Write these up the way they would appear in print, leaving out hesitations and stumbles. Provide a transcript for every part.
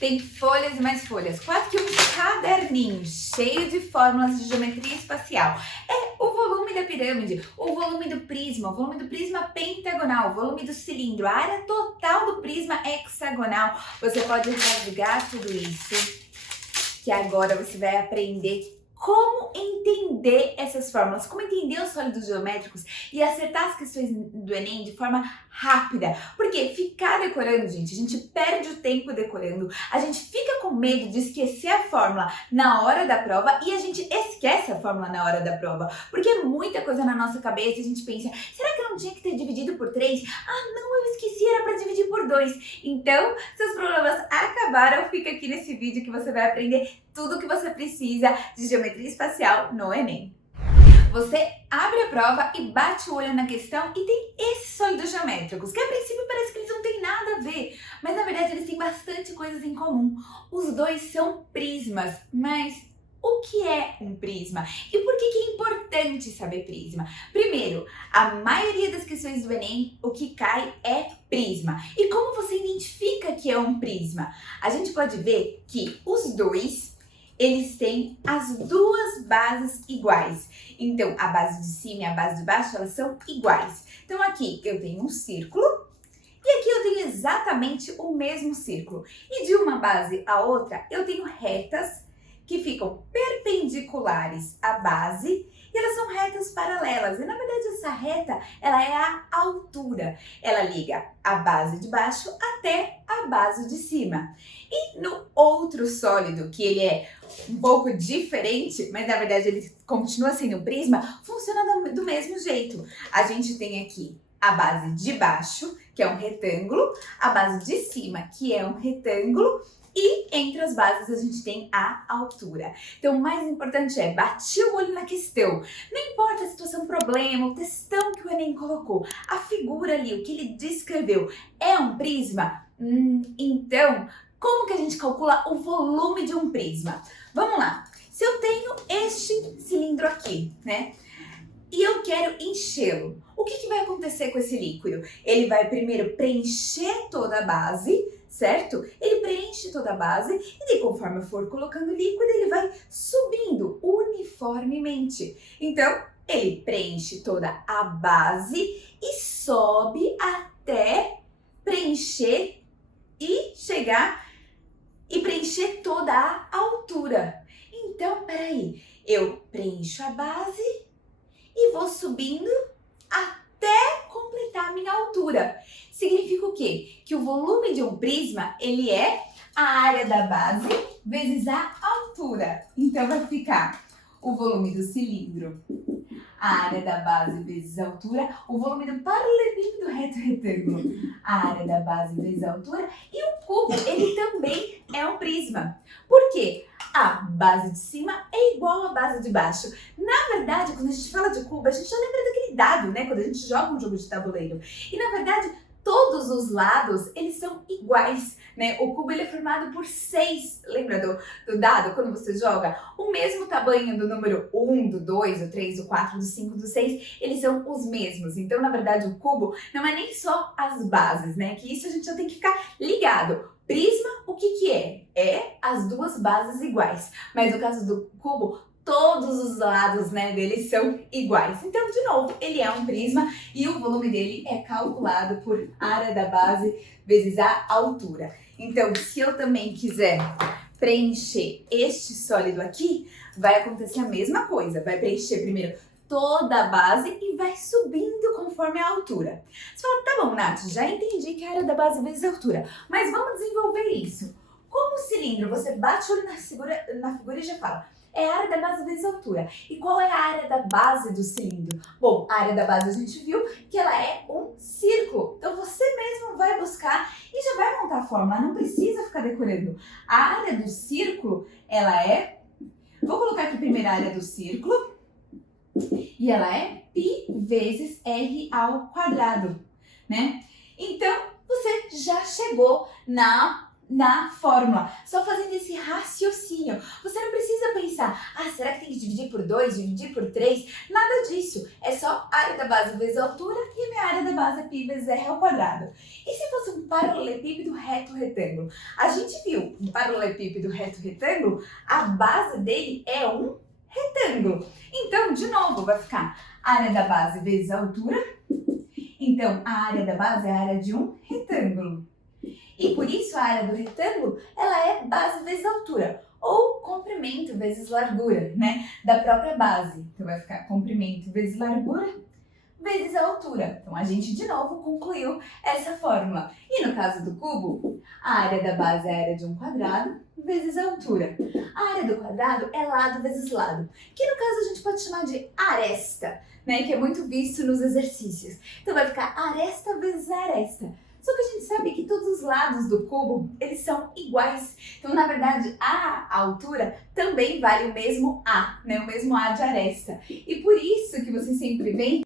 Tem folhas e mais folhas, quase que um caderninho cheio de fórmulas de geometria espacial. É o volume da pirâmide, o volume do prisma, o volume do prisma pentagonal, o volume do cilindro, a área total do prisma hexagonal. Você pode rasgar tudo isso, que agora você vai aprender como entender essas fórmulas, como entender os sólidos geométricos e acertar as questões do Enem de forma rápida. Porque ficar decorando, gente, a gente perde o tempo decorando, a gente fica com medo de esquecer a fórmula na hora da prova e a gente esquece a fórmula na hora da prova. Porque é muita coisa na nossa cabeça, a gente pensa, será que eu não tinha que ter dividido por 3? Ah, não, eu esqueci, era para dividir por 2. Então, seus problemas acabaram, fica aqui nesse vídeo que você vai aprender tudo o que você precisa de geometria espacial no Enem. Você abre a prova e bate o olho na questão e tem esses sólidos geométricos, que a princípio parece que eles não têm nada a ver, mas na verdade eles têm bastante coisas em comum. Os dois são prismas, mas o que é um prisma? E por que é importante saber prisma? Primeiro, a maioria das questões do Enem, o que cai é prisma. E como você identifica que é um prisma? A gente pode ver que os dois eles têm as duas bases iguais. Então, a base de cima e a base de baixo, elas são iguais. Então, aqui eu tenho um círculo e aqui eu tenho exatamente o mesmo círculo. E de uma base à outra, eu tenho retas que ficam perpendiculares à base e elas são retas paralelas. E, na verdade, essa reta, ela é a altura. Ela liga a base de baixo até a base de cima. E no outro sólido, que ele é um pouco diferente, mas na verdade ele continua sendo um prisma, funciona do mesmo jeito. A gente tem aqui a base de baixo, que é um retângulo, a base de cima, que é um retângulo, e entre as bases a gente tem a altura. Então o mais importante é bater o olho na questão. Não importa a situação, problema, o textão que o Enem colocou, a figura ali, o que ele descreveu, é um prisma? Então, como que a gente calcula o volume de um prisma? Vamos lá. Se eu tenho este cilindro aqui, né? E eu quero enchê-lo. O que vai acontecer com esse líquido? Ele vai primeiro preencher toda a base, certo? Ele preenche toda a base e daí, conforme eu for colocando líquido, ele vai subindo uniformemente. Então, ele preenche toda a base e sobe até preencher e chegar e preencher toda a altura. Então, peraí, eu preencho a base e vou subindo até completar a minha altura. Significa o quê? Que o volume de um prisma, ele é a área da base vezes a altura. Então, vai ficar o volume do cilindro, a área da base vezes a altura, o volume do paralelepípedo reto retângulo, a área da base vezes a altura, e o cubo, ele também é um prisma. Por quê? A base de cima é igual à base de baixo. Na verdade, quando a gente fala de cubo, a gente já lembra daquele dado, né? Quando a gente joga um jogo de tabuleiro. E na verdade, todos os lados, eles são iguais, né? O cubo, ele é formado por 6, lembra do dado, quando você joga? O mesmo tamanho do número 1, do 2, do 3, do 4, do 5, do 6, eles são os mesmos. Então, na verdade, o cubo não é nem só as bases, né? Que isso a gente já tem que ficar ligado. Prisma, o que é? É as duas bases iguais. Mas no caso do cubo, todos os lados, né, dele são iguais. Então, de novo, ele é um prisma e o volume dele é calculado por área da base vezes a altura. Então, se eu também quiser preencher este sólido aqui, vai acontecer a mesma coisa. Vai preencher primeiro toda a base e vai subindo conforme a altura. Você fala, tá bom, Nath, já entendi que é a área da base vezes a altura, mas vamos desenvolver isso. Como o cilindro, você bate o olho na figura e já fala, é a área da base vezes a altura. E qual é a área da base do cilindro? Bom, a área da base a gente viu que ela é um círculo. Então você mesmo vai buscar e já vai montar a fórmula, não precisa ficar decorando. A área do círculo, ela é... Vou colocar aqui primeiro a área do círculo. E ela é π vezes r ao quadrado, né? Então, você já chegou na fórmula, só fazendo esse raciocínio. Você não precisa pensar, será que tem que dividir por 2, dividir por 3? Nada disso. É só área da base vezes a altura e a minha área da base é π vezes r ao quadrado. E se fosse um paralelepípedo reto-retângulo? A gente viu um paralelepípedo reto-retângulo, a base dele é um retângulo. Então, de novo, vai ficar área da base vezes a altura. Então, a área da base é a área de um retângulo. E por isso a área do retângulo, ela é base vezes altura, ou comprimento vezes largura, né, da própria base. Então vai ficar comprimento vezes largura vezes a altura. Então a gente de novo concluiu essa fórmula. E no caso do cubo, a área da base é a área de um quadrado vezes a altura. A área do quadrado é lado vezes lado, que no caso a gente pode chamar de aresta, né, que é muito visto nos exercícios. Então vai ficar aresta vezes aresta. Só que a gente sabe que todos os lados do cubo, eles são iguais. Então, na verdade, a altura também vale o mesmo A, né? O mesmo A de aresta. E por isso que você sempre vê,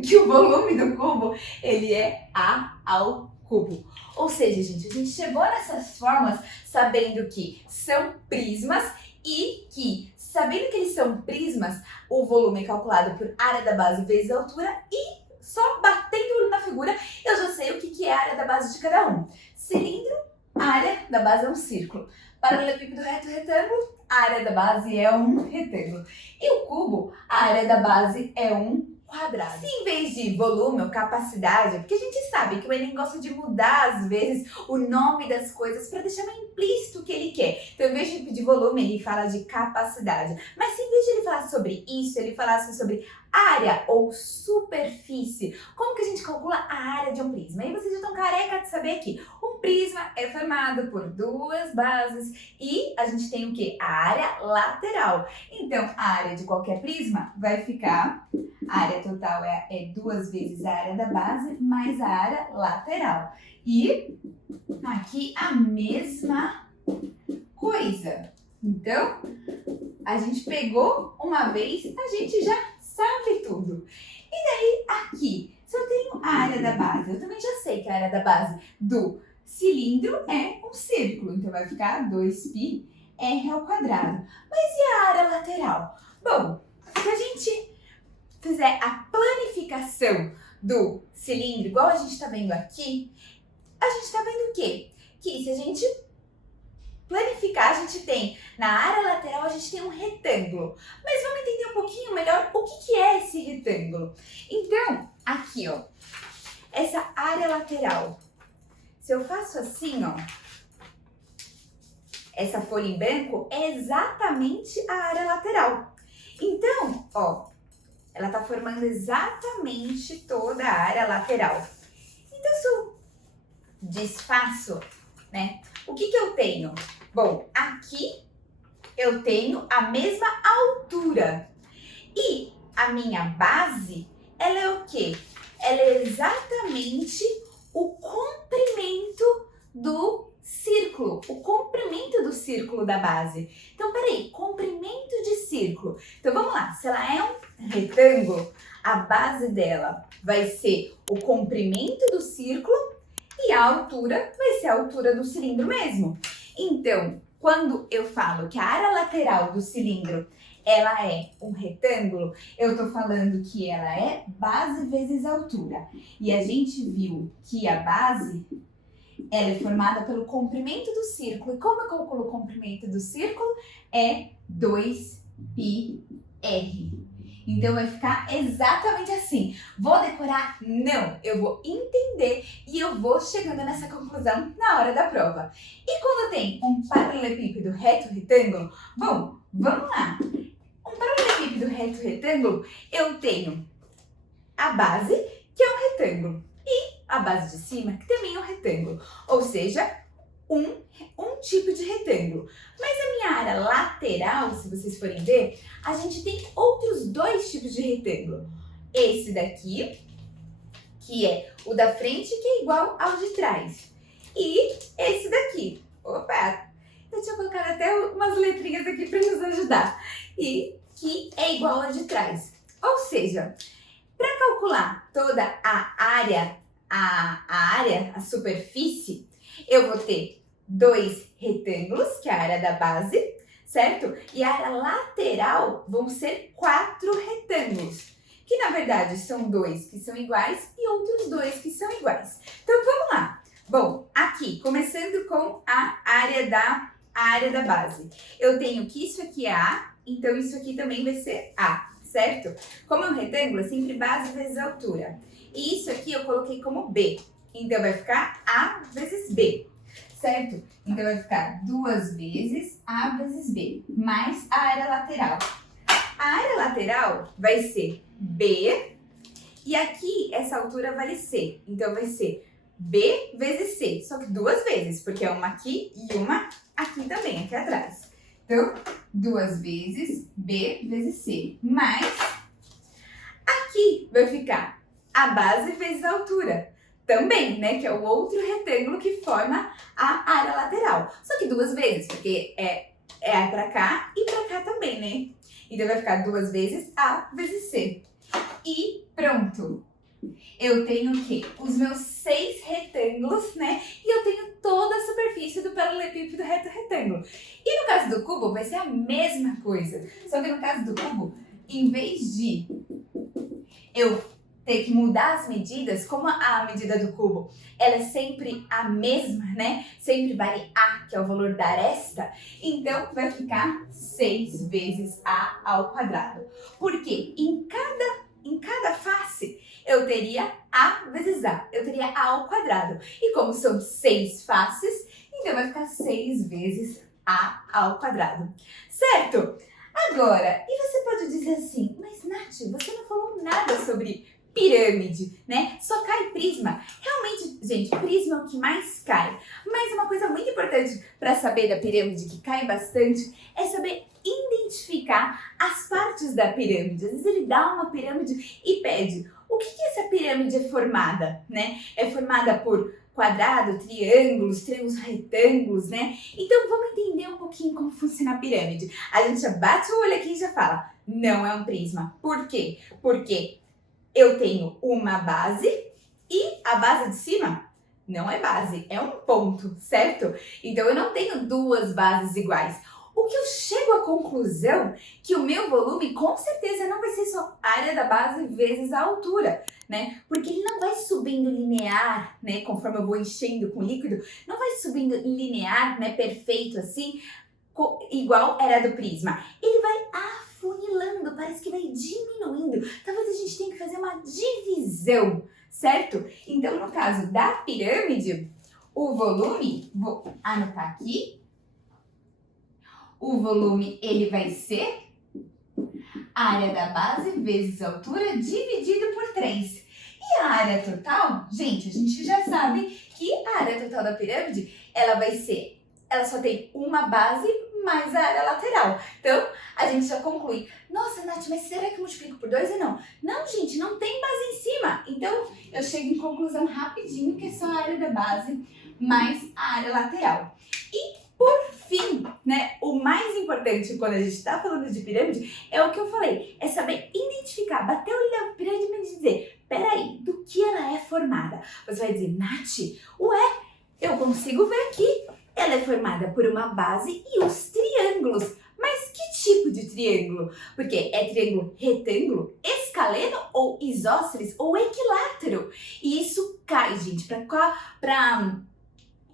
que o volume do cubo, ele é A ao cubo. Ou seja, gente, a gente chegou nessas fórmulas sabendo que são prismas e que, sabendo que eles são prismas, o volume é calculado por área da base vezes a altura e só batendo o olho na figura, eu já sei o que é a área da base de cada um. Cilindro, a área da base é um círculo. Paralelepípedo reto-retângulo, a área da base é um retângulo. E o cubo, a área da base é um quadrado. Se em vez de volume ou capacidade, porque a gente sabe que o Enem gosta de mudar às vezes o nome das coisas para deixar meio implícito o que ele quer. Então, em vez de pedir volume, ele fala de capacidade. Mas se em vez de ele falar sobre isso, ele falasse sobre área ou superfície, como que a gente calcula a área de um prisma? E vocês já estão careca de saber que um prisma é formado por duas bases e a gente tem o quê? A área lateral. Então, a área de qualquer prisma vai ficar, a área total é 2 vezes a área da base mais a área lateral. E aqui a mesma coisa. Então, a gente pegou uma vez, a gente já sabe tudo. E daí aqui, se eu tenho a área da base, eu também já sei que a área da base do cilindro é um círculo. Então vai ficar 2πr ao quadrado. Mas e a área lateral? Bom, se a gente fizer a planificação do cilindro, igual a gente está vendo aqui, a gente está vendo o quê? Que se a gente planificar, a gente tem, na área lateral, a gente tem um retângulo. Mas vamos entender um pouquinho melhor o que é esse retângulo. Então, aqui, ó, essa área lateral, se eu faço assim, ó, essa folha em branco é exatamente a área lateral. Então, ó, ela tá formando exatamente toda a área lateral. Então, se eu desfaço, né, o que eu tenho? Bom, aqui eu tenho a mesma altura e a minha base, ela é o quê? Ela é exatamente o comprimento do círculo, o comprimento do círculo da base. Então, peraí, comprimento de círculo. Então, vamos lá, se ela é um retângulo, a base dela vai ser o comprimento do círculo e a altura vai ser a altura do cilindro mesmo. Então, quando eu falo que a área lateral do cilindro ela é um retângulo, eu tô falando que ela é base vezes altura. E a gente viu que a base ela é formada pelo comprimento do círculo. E como eu calculo o comprimento do círculo? É 2πr. Então vai ficar exatamente assim. Vou decorar? Não, eu vou entender e eu vou chegando nessa conclusão na hora da prova. E quando tem um paralelepípedo reto-retângulo, bom, vamos lá. Um paralelepípedo reto-retângulo, eu tenho a base, que é um retângulo, e a base de cima, que também é um retângulo. Ou seja, um tipo de retângulo. Mas a minha área lateral, se vocês forem ver, a gente tem outros 2 tipos de retângulo. Esse daqui, que é o da frente, que é igual ao de trás. E esse daqui. Opa! Eu tinha colocado até umas letrinhas aqui para nos ajudar. E que é igual ao de trás. Ou seja, para calcular toda a área, a superfície, Eu vou ter 2 retângulos, que é a área da base, certo? E a área lateral vão ser 4 retângulos, que na verdade são 2 que são iguais e outros 2 que são iguais. Então vamos lá. Bom, aqui, começando com a área da base. Eu tenho que isso aqui é A, então isso aqui também vai ser A, certo? Como é um retângulo, é sempre base vezes altura. E isso aqui eu coloquei como B, então vai ficar A vezes B, certo? Então vai ficar 2 vezes A vezes B, mais a área lateral. A área lateral vai ser B, e aqui essa altura vale C, então vai ser B vezes C, só que 2 vezes, porque é uma aqui e uma aqui também, aqui atrás. Então, 2 vezes B vezes C, mais aqui vai ficar a base vezes a altura, também, né, que é o outro retângulo que forma a área lateral. Só que 2 vezes, porque é pra cá e pra cá também, né? Então vai ficar 2 vezes A vezes C. E pronto! Eu tenho o quê? Os meus 6 retângulos, né? E eu tenho toda a superfície do paralelepípedo reto retângulo. E no caso do cubo vai ser a mesma coisa. Só que no caso do cubo, em vez de eu ter que mudar as medidas, como a medida do cubo, ela é sempre a mesma, né? Sempre vale A, que é o valor da aresta. Então vai ficar 6 vezes A ao quadrado. Porque em cada face eu teria A vezes A, eu teria A ao quadrado. E como são 6 faces, então vai ficar 6 vezes A ao quadrado, certo? Agora, e você pode dizer assim, mas Nath, você não falou nada sobre pirâmide, né? Só cai prisma. Realmente, gente, prisma é o que mais cai. Mas uma coisa muito importante para saber da pirâmide, que cai bastante, é saber identificar as partes da pirâmide. Às vezes ele dá uma pirâmide e pede, o que essa pirâmide é formada, né? É formada por quadrado, triângulos retângulos, né? Então vamos entender um pouquinho como funciona a pirâmide. A gente já bate o olho aqui e já fala, não é um prisma. Por quê? Porque eu tenho uma base e a base de cima não é base, é um ponto, certo? Então eu não tenho 2 bases iguais. O que eu chego à conclusão que o meu volume com certeza não vai ser só a área da base vezes a altura, né? Porque ele não vai subindo linear, né? Conforme eu vou enchendo com líquido, não vai subindo linear, né? Perfeito assim, igual era do prisma. Ele vai afunilando, parece que vai diminuindo. Talvez a gente tenha que fazer uma divisão, certo? Então, no caso da pirâmide, o volume, vou anotar aqui, o volume ele vai ser a área da base vezes a altura dividido por 3. E a área total, gente, a gente já sabe que a área total da pirâmide, ela só tem uma base mais a área lateral. Então, a gente já conclui, nossa, Nath, mas será que eu multiplico por 2 ou não? Não, gente, não tem base em cima. Então, eu chego em conclusão rapidinho que é só a área da base mais a área lateral. E por fim, né, o mais importante quando a gente está falando de pirâmide é o que eu falei, é saber identificar, bater o olho na pirâmide e dizer, peraí, do que ela é formada? Você vai dizer, Nath, ué, eu consigo ver aqui, ela é formada por uma base e os triângulos. Mas que tipo de triângulo? Porque é triângulo retângulo, escaleno ou isósceles ou equilátero. E isso cai, gente, para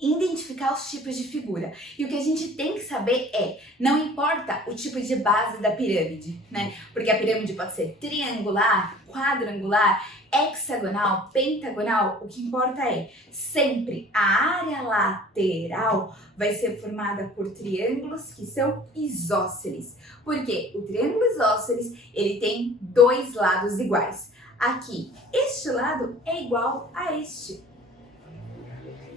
identificar os tipos de figura. E o que a gente tem que saber é, não importa o tipo de base da pirâmide, né? Porque a pirâmide pode ser triangular, quadrangular, hexagonal, pentagonal. O que importa é, sempre a área lateral vai ser formada por triângulos que são isósceles. Porque o triângulo isósceles, ele tem 2 lados iguais. Aqui, este lado é igual a este.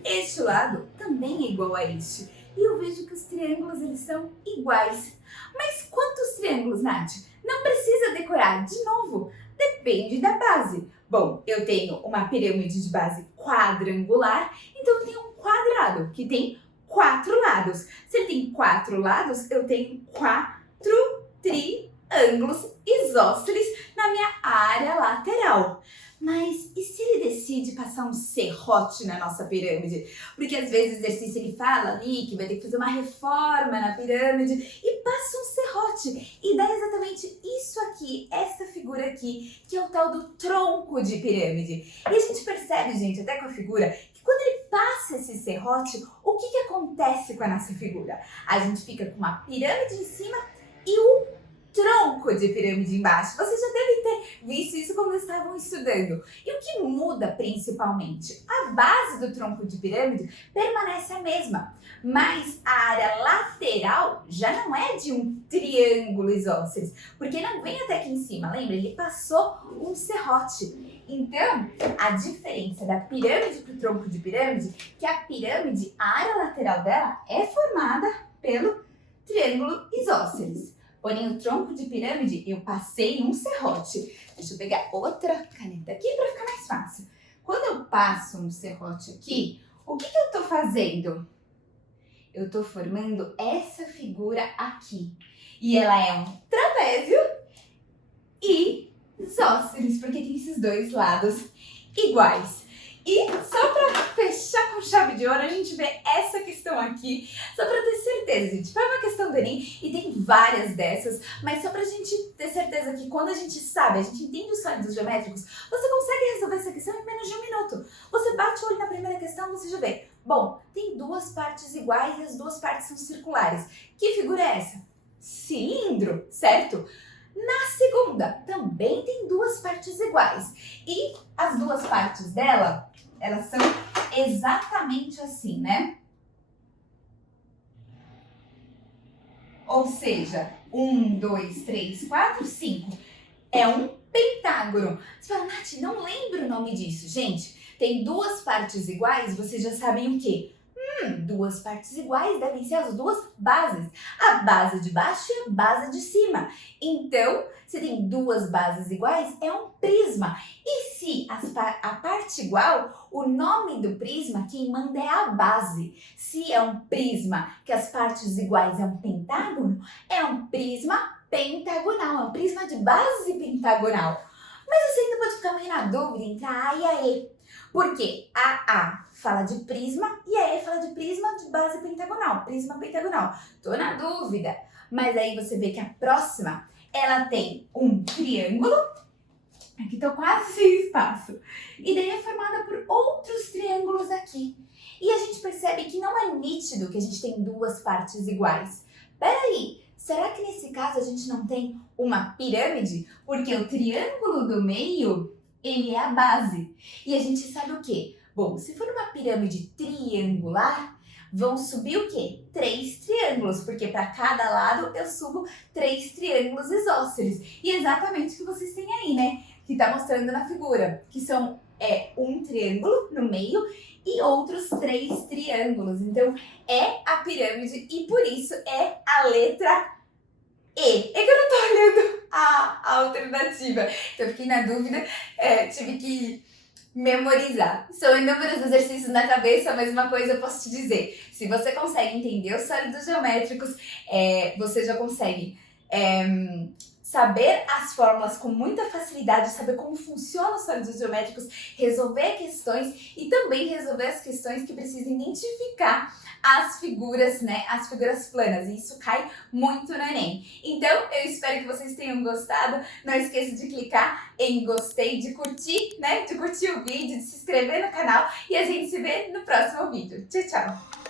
Este lado também é igual a este. E eu vejo que os triângulos, eles são iguais. Mas quantos triângulos, Nath? Não precisa decorar. De novo, depende da base. Bom, eu tenho uma pirâmide de base quadrangular, então eu tenho um quadrado que tem 4 lados. Se ele tem 4 lados, eu tenho 4 triângulos isósceles na minha área lateral. Mas e se ele decide passar um serrote na nossa pirâmide? Porque às vezes o exercício ele fala ali que vai ter que fazer uma reforma na pirâmide e passa um serrote. E dá exatamente isso aqui, essa figura aqui, que é o tal do tronco de pirâmide. E a gente percebe, gente, até com a figura, que quando ele passa esse serrote, o que acontece com a nossa figura? A gente fica com uma pirâmide em cima e o tronco de pirâmide embaixo. Vocês já devem ter visto isso quando estavam estudando. E o que muda principalmente? A base do tronco de pirâmide permanece a mesma, mas a área lateral já não é de um triângulo isósceles, porque não vem até aqui em cima, lembra? Ele passou um serrote. Então, a diferença da pirâmide para o tronco de pirâmide é que a pirâmide, a área lateral dela é formada pelo triângulo isósceles. Porém, o tronco de pirâmide, eu passei um serrote. Deixa eu pegar outra caneta aqui para ficar mais fácil. Quando eu passo um serrote aqui, o que eu estou fazendo? Eu estou formando essa figura aqui. E ela é um trapézio e isósceles, porque tem esses dois lados iguais. E só para fechar com chave de ouro, a gente vê essa questão aqui, só para ter certeza, gente. Foi uma questão do Enem e tem várias dessas, mas só para a gente ter certeza que quando a gente sabe, a gente entende os sólidos geométricos, você consegue resolver essa questão em menos de um minuto. Você bate o olho na primeira questão, você já vê. Bom, tem duas partes iguais e as duas partes são circulares. Que figura é essa? Cilindro, certo? Na segunda, também tem duas partes iguais. E as duas partes dela, elas são exatamente assim, né? Ou seja, 1, 2, 3, 4, 5. É um pentágono. Você fala, Nath, não lembro o nome disso. Gente, tem duas partes iguais, vocês já sabem o quê? Duas partes iguais devem ser as duas bases. A base de baixo e a base de cima. Então, se tem duas bases iguais, é um prisma. E se a parte igual, o nome do prisma, quem manda é a base. Se é um prisma que as partes iguais é um pentágono, é um prisma pentagonal, é um prisma de base pentagonal. Mas você ainda pode ficar meio na dúvida entre a A e a E. Porque a A fala de prisma e a E fala de prisma de base pentagonal, prisma pentagonal. Tô na dúvida, mas aí você vê que a próxima, ela tem um triângulo, aqui tô quase sem espaço, e daí é formada por outros triângulos aqui. E a gente percebe que não é nítido que a gente tem duas partes iguais. Peraí, será que nesse caso a gente não tem uma pirâmide? Porque o triângulo do meio, ele é a base. E a gente sabe o quê? Bom, se for uma pirâmide triangular, vão subir o quê? 3 triângulos, porque para cada lado eu subo 3 triângulos isósceles. E é exatamente o que vocês têm aí, né? Que tá mostrando na figura, que são um triângulo no meio e outros 3 triângulos. Então, é a pirâmide e por isso é a letra E. É que eu não tô olhando a alternativa. Então, eu fiquei na dúvida, tive que memorizar. São inúmeros exercícios na cabeça, mas uma coisa eu posso te dizer. Se você consegue entender os sólidos geométricos, você já consegue saber as fórmulas com muita facilidade, saber como funcionam os sólidos geométricos, resolver questões e também resolver as questões que precisam identificar as figuras, né, as figuras planas. E isso cai muito no Enem. Então, eu espero que vocês tenham gostado. Não esqueça de clicar em gostei, de curtir, né, de curtir o vídeo, de se inscrever no canal e a gente se vê no próximo vídeo. Tchau, tchau!